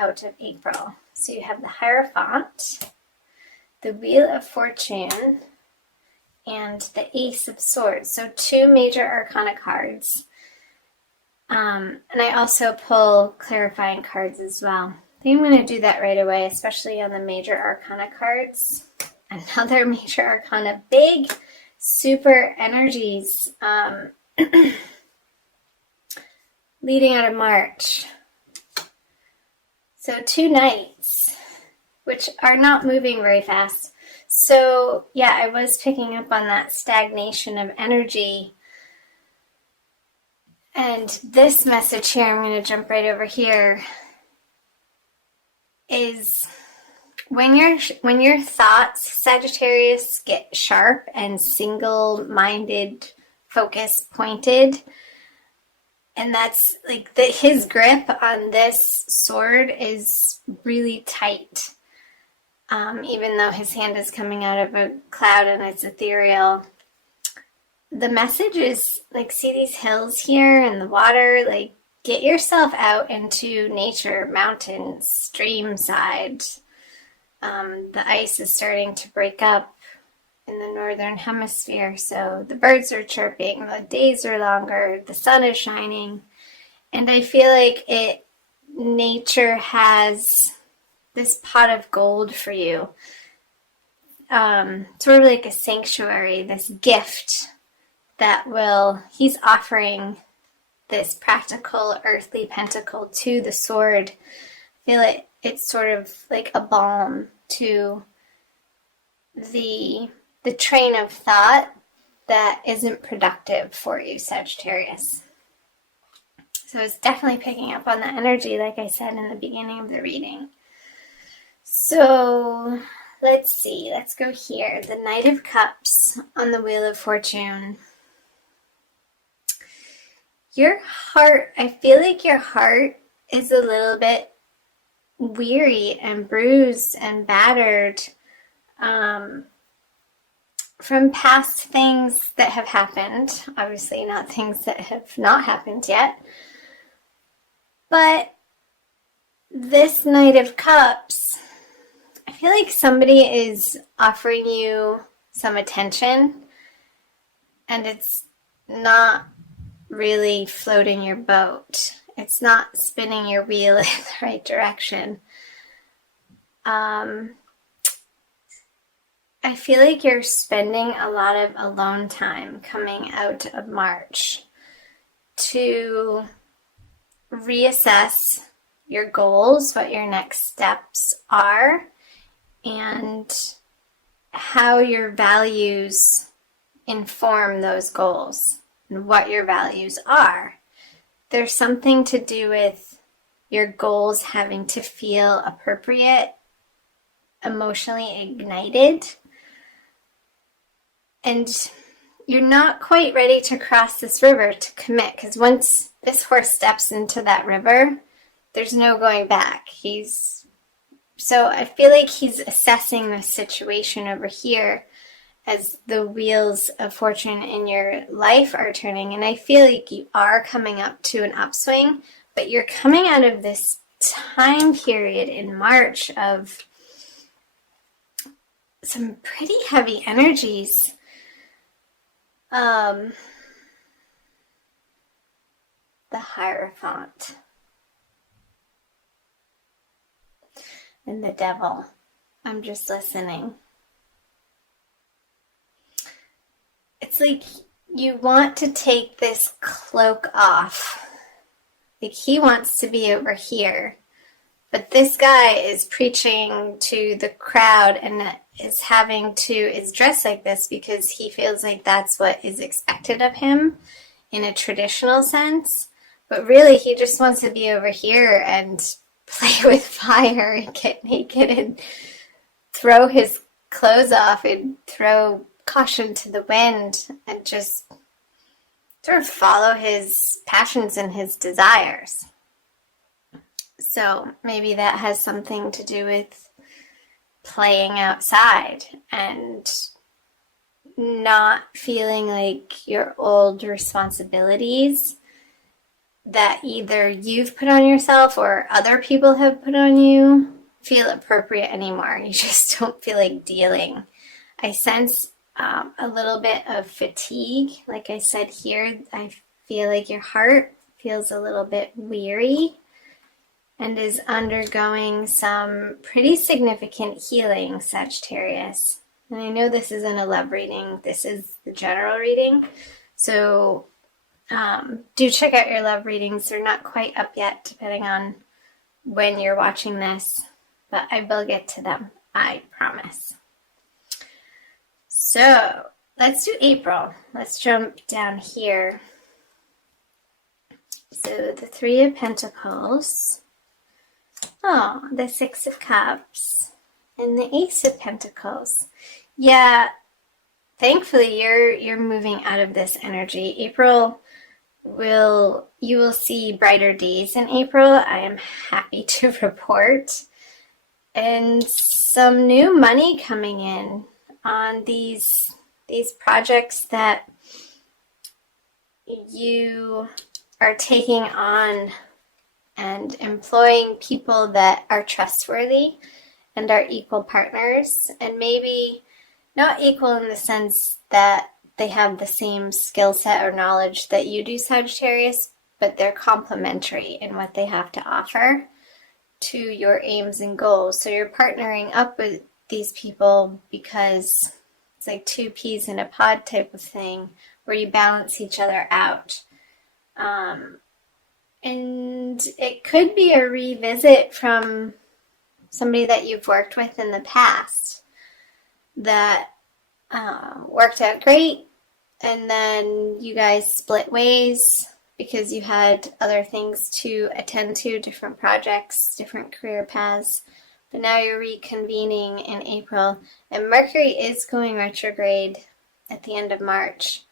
out of April. So you have the Hierophant, the Wheel of Fortune, and the Ace of Swords. So 2 major arcana cards. And I also pull clarifying cards as well. I think I'm going to do that right away, especially on the major arcana cards. Another major arcana, big, super energies leading out of March. So 2 nights, which are not moving very fast. So yeah, I was picking up on that stagnation of energy. And this message here, I'm going to jump right over here, is when your thoughts, Sagittarius, get sharp and single-minded, focus-pointed, and that's like his grip on this sword is really tight. Even though his hand is coming out of a cloud and it's ethereal. The message is, like, see these hills here and the water? Like, get yourself out into nature, mountains, stream side. The ice is starting to break up in the northern hemisphere, so the birds are chirping, the days are longer, the sun is shining, and I feel like nature has this pot of gold for you. Sort of like a sanctuary, this gift that he's offering this practical earthly pentacle to the sword. I feel it's sort of like a balm to the train of thought that isn't productive for you, Sagittarius. So it's definitely picking up on the energy, like I said in the beginning of the reading. So let's see, let's go here. The Knight of Cups on the Wheel of Fortune. Your heart, I feel like your heart is a little bit weary and bruised and battered from past things that have happened. Obviously not things that have not happened yet. But this Knight of Cups, I feel like somebody is offering you some attention and it's not really floating your boat. It's not spinning your wheel in the right direction. I feel like you're spending a lot of alone time coming out of March to reassess your goals, what your next steps are, and how your values inform those goals. And what your values are. There's something to do with your goals having to feel appropriate, emotionally ignited, and you're not quite ready to cross this river to commit, because once this horse steps into that river, there's no going back. So I feel like he's assessing the situation over here as the wheels of fortune in your life are turning. And I feel like you are coming up to an upswing, but you're coming out of this time period in March of some pretty heavy energies. The Hierophant and the Devil. I'm just listening. It's like you want to take this cloak off. Like he wants to be over here. But this guy is preaching to the crowd and is dressed like this because he feels like that's what is expected of him in a traditional sense. But really he just wants to be over here and play with fire and get naked and throw his clothes off and throw caution to the wind and just sort of follow his passions and his desires. So maybe that has something to do with playing outside and not feeling like your old responsibilities that either you've put on yourself or other people have put on you feel appropriate anymore. You just don't feel like dealing. I sense a little bit of fatigue. Like I said here, I feel like your heart feels a little bit weary and is undergoing some pretty significant healing, Sagittarius. And I know this isn't a love reading, this is the general reading. So do check out your love readings. They're not quite up yet, depending on when you're watching this, but I will get to them, I promise. So let's do April. Let's jump down here. So the Three of Pentacles. Oh, the Six of Cups. And the Ace of Pentacles. Yeah, thankfully you're moving out of this energy. You will see brighter days in April. I am happy to report. And some new money coming in on these projects that you are taking on and employing people that are trustworthy and are equal partners, and maybe not equal in the sense that they have the same skill set or knowledge that you do, Sagittarius, but they're complementary in what they have to offer to your aims and goals. So you're partnering up with these people because it's like two peas in a pod type of thing where you balance each other out. And it could be a revisit from somebody that you've worked with in the past that worked out great, and then you guys split ways because you had other things to attend to, different projects, different career paths. But now you're reconvening in April, and Mercury is going retrograde at the end of March,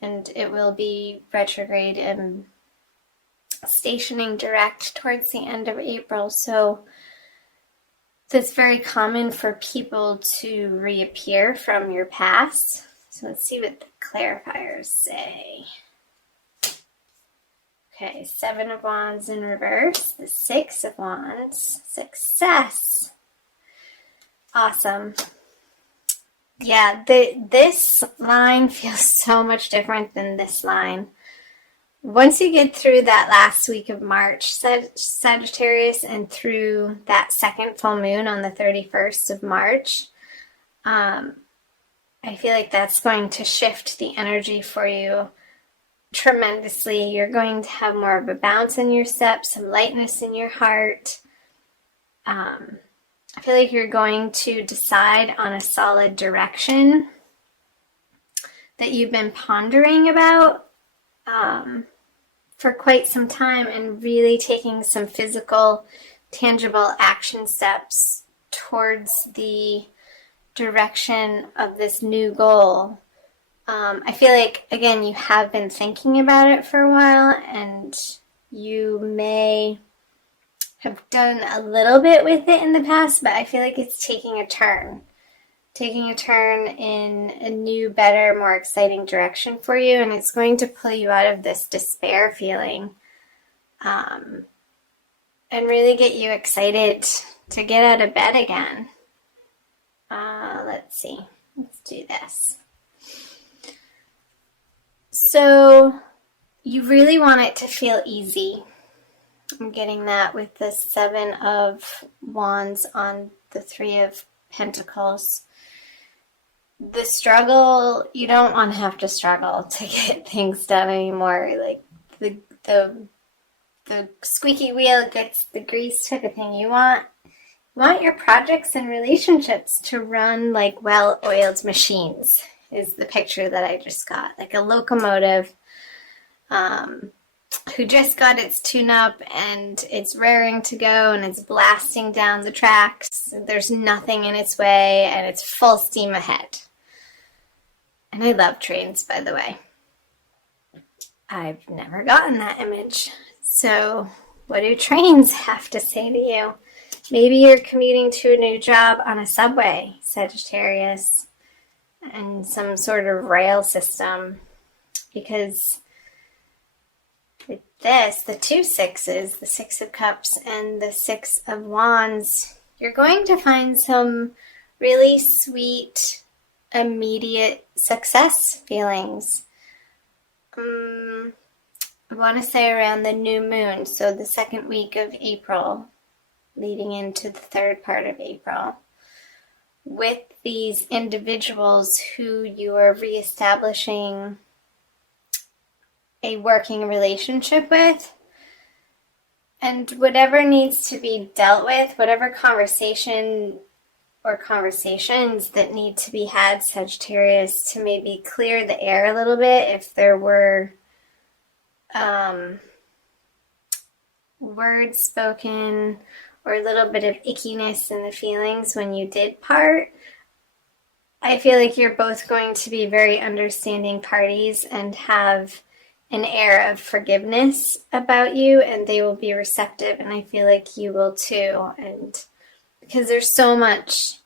and it will be retrograde and stationing direct towards the end of April. So it's very common for people to reappear from your past. So let's see what the clarifiers say. Okay, Seven of Wands in reverse, the Six of Wands, success. Awesome. Yeah, this line feels so much different than this line. Once you get through that last week of March, Sagittarius, and through that second full moon on the 31st of March, I feel like that's going to shift the energy for you tremendously. You're going to have more of a bounce in your step, some lightness in your heart. I feel like you're going to decide on a solid direction that you've been pondering about for quite some time, and really taking some physical, tangible action steps towards the direction of this new goal. I feel like, again, you have been thinking about it for a while, and you may have done a little bit with it in the past, but I feel like it's taking a turn in a new, better, more exciting direction for you, and it's going to pull you out of this despair feeling, and really get you excited to get out of bed again. Let's see. Let's do this. So you really want it to feel easy. I'm getting that with the Seven of Wands on the Three of Pentacles. The struggle, you don't want to have to struggle to get things done anymore. Like the squeaky wheel gets the grease type of thing. You want your projects and relationships to run like well-oiled machines, is the picture that I just got. Like a locomotive who just got its tune-up and it's raring to go and it's blasting down the tracks. There's nothing in its way and it's full steam ahead. And I love trains, by the way. I've never gotten that image. So what do trains have to say to you? Maybe you're commuting to a new job on a subway, Sagittarius, and some sort of rail system, because this, the two sixes, the Six of Cups and the Six of Wands, you're going to find some really sweet, immediate success feelings. I want to say around the new moon, so the second week of April, leading into the third part of April, with these individuals who you are reestablishing a working relationship with. And whatever needs to be dealt with, whatever conversation or conversations that need to be had, Sagittarius, to maybe clear the air a little bit if there were words spoken or a little bit of ickiness in the feelings when you did part. I feel like you're both going to be very understanding parties and have an air of forgiveness about you, and they will be receptive, and I feel like you will too. And because there's so much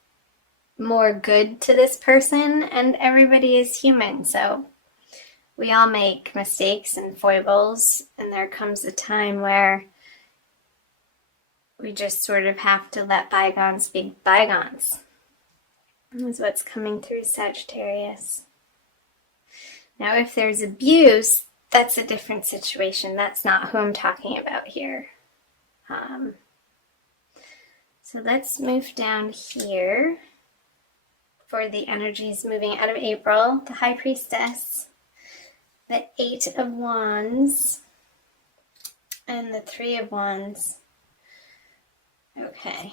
more good to this person, and everybody is human, so we all make mistakes and foibles, and there comes a time where we just sort of have to let bygones be bygones. Is what's coming through, Sagittarius. Now, if there's abuse, that's a different situation. That's not who I'm talking about here. So let's move down here for the energies moving out of April. The High Priestess, the Eight of Wands, and the Three of Wands. Okay.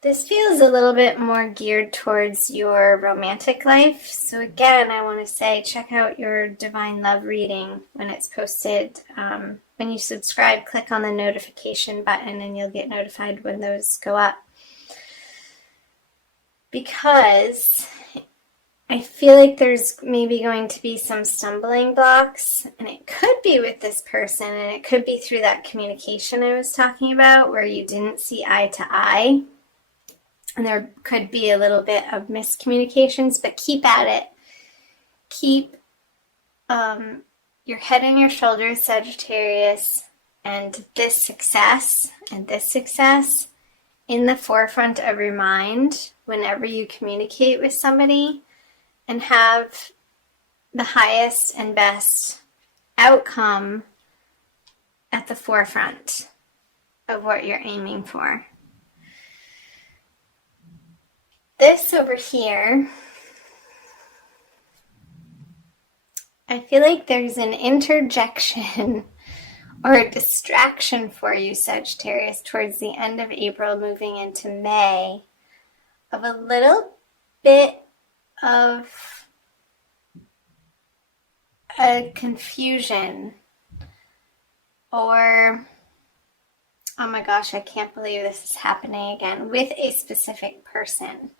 This feels a little bit more geared towards your romantic life. So again, I want to say check out your Divine Love reading when it's posted. When you subscribe, click on the notification button and you'll get notified when those go up. Because I feel like there's maybe going to be some stumbling blocks, and it could be with this person, and it could be through that communication I was talking about where you didn't see eye to eye. And there could be a little bit of miscommunications, but keep at it. Keep your head on your shoulders, Sagittarius, and this success in the forefront of your mind whenever you communicate with somebody, and have the highest and best outcome at the forefront of what you're aiming for. This over here, I feel like there's an interjection or a distraction for you, Sagittarius, towards the end of April, moving into May, of a little bit of a confusion or, oh my gosh, I can't believe this is happening again, with a specific person.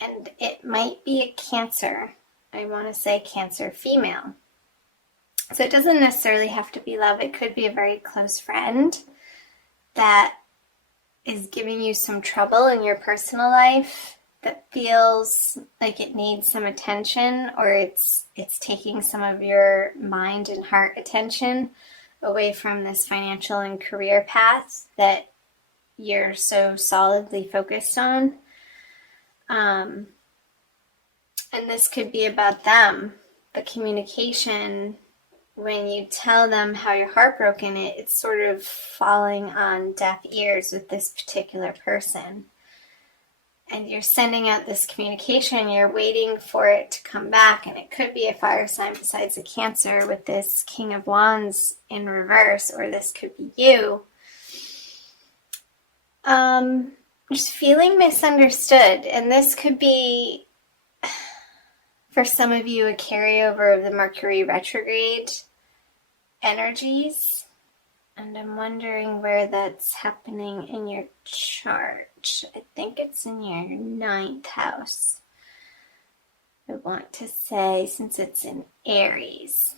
And it might be a Cancer. I want to say Cancer female. So it doesn't necessarily have to be love. It could be a very close friend that is giving you some trouble in your personal life, that feels like it needs some attention, or it's taking some of your mind and heart attention away from this financial and career path that you're so solidly focused on. And this could be about them, but communication, when you tell them how you're heartbroken, it's sort of falling on deaf ears with this particular person. And you're sending out this communication, you're waiting for it to come back, and it could be a fire sign besides a Cancer with this King of Wands in reverse, or this could be you. Just feeling misunderstood, and this could be, for some of you, a carryover of the Mercury retrograde energies, and I'm wondering where that's happening in your chart. I think it's in your 9th house. I want to say, since it's in Aries,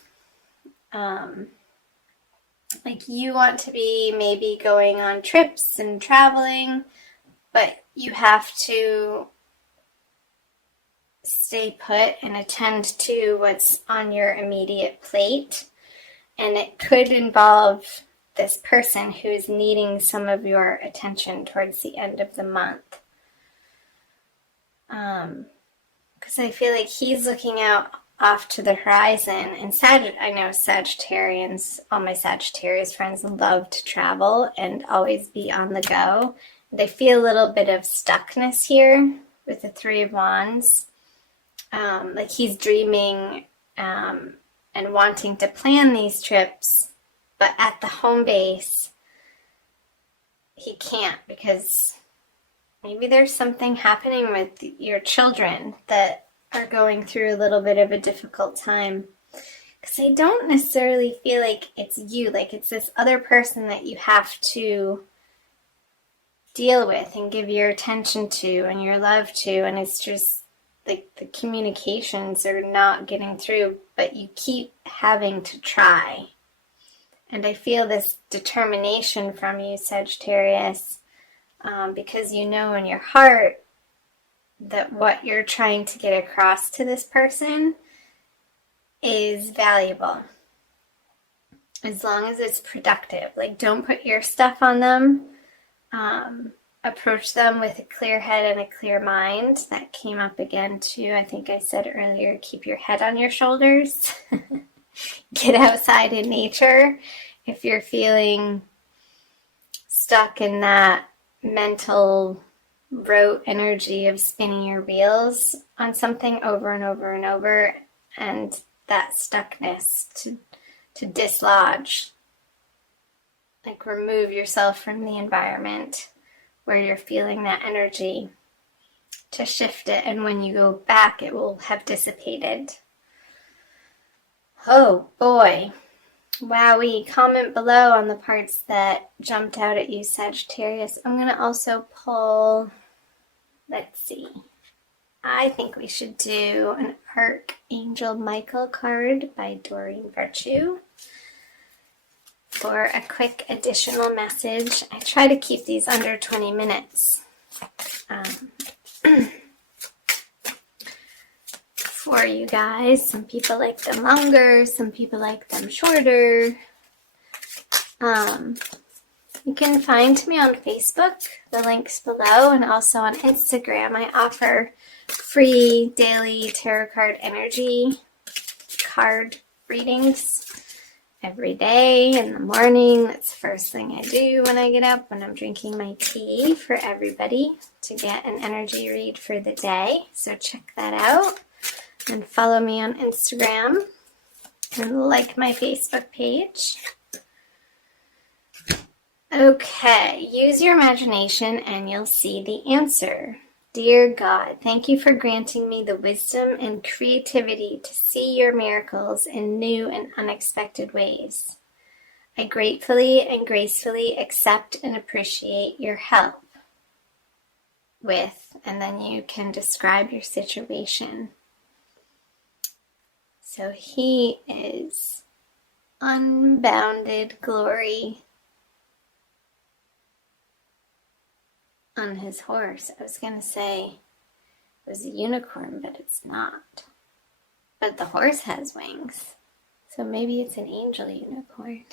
like you want to be maybe going on trips and traveling, but you have to stay put and attend to what's on your immediate plate. And it could involve this person who's needing some of your attention towards the end of the month. Because I feel like he's looking out off to the horizon. And I know Sagittarians, all my Sagittarius friends love to travel and always be on the go. They feel a little bit of stuckness here with the Three of Wands. Like he's dreaming and wanting to plan these trips, but at the home base, he can't because maybe there's something happening with your children that are going through a little bit of a difficult time. Because I don't necessarily feel like it's you, like it's this other person that you have to deal with and give your attention to and your love to, and it's just like the communications are not getting through, but you keep having to try. And I feel this determination from you, Sagittarius, because you know in your heart that what you're trying to get across to this person is valuable. As long as it's productive. Like, don't put your stuff on them. Approach them with a clear head and a clear mind. That came up again too. I think I said earlier, keep your head on your shoulders. Get outside in nature. If you're feeling stuck in that mental rote energy of spinning your wheels on something over and over and over, and that stuckness to dislodge, like remove yourself from the environment where you're feeling that energy, to shift it, and when you go back it will have dissipated. Oh boy. Wowee. Comment below on the parts that jumped out at you, Sagittarius. I'm going to also pull, let's see, I think we should do an Archangel Michael card by Doreen Virtue for a quick additional message. I try to keep these under 20 minutes for you guys. Some people like them longer, some people like them shorter. You can find me on Facebook, the link's below, and also on Instagram. I offer free daily tarot card energy card readings every day in the morning. That's the first thing I do when I get up, when I'm drinking my tea, for everybody to get an energy read for the day. So check that out and follow me on Instagram and like my Facebook page. Okay, use your imagination and you'll see the answer. Dear God, thank you for granting me the wisdom and creativity to see your miracles in new and unexpected ways. I gratefully and gracefully accept and appreciate your help with, and then you can describe your situation. So he is unbounded glory on his horse. I was going to say it was a unicorn, but it's not. But the horse has wings. So maybe it's an angel unicorn.